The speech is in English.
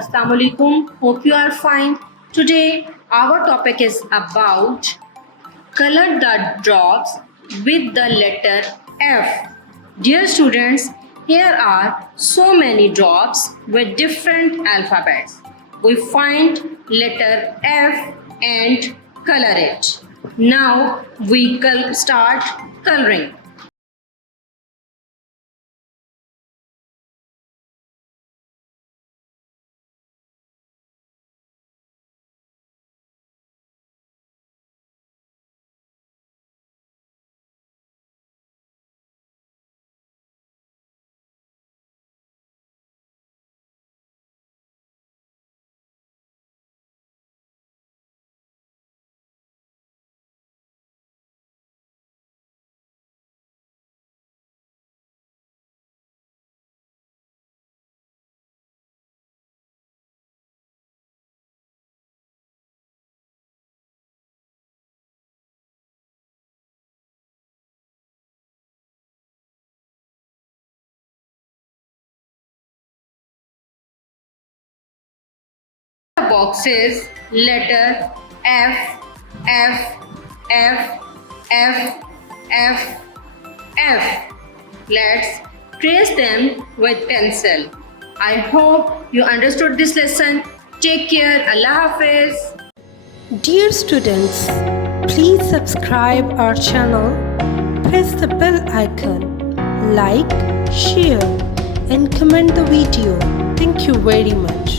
Assalamu alaikum. Hope you are fine. Today our topic is about color the drops with the letter F. Dear students, here are so many drops with different alphabets. We find letter F and color it. Now we start coloring. The boxes letter F, F, F, F, F, F. Let's trace them with pencil. I hope you understood this lesson. Take care. Allah Hafiz. Dear students, please subscribe our channel, press the bell icon, like, share and comment the video. Thank you very much.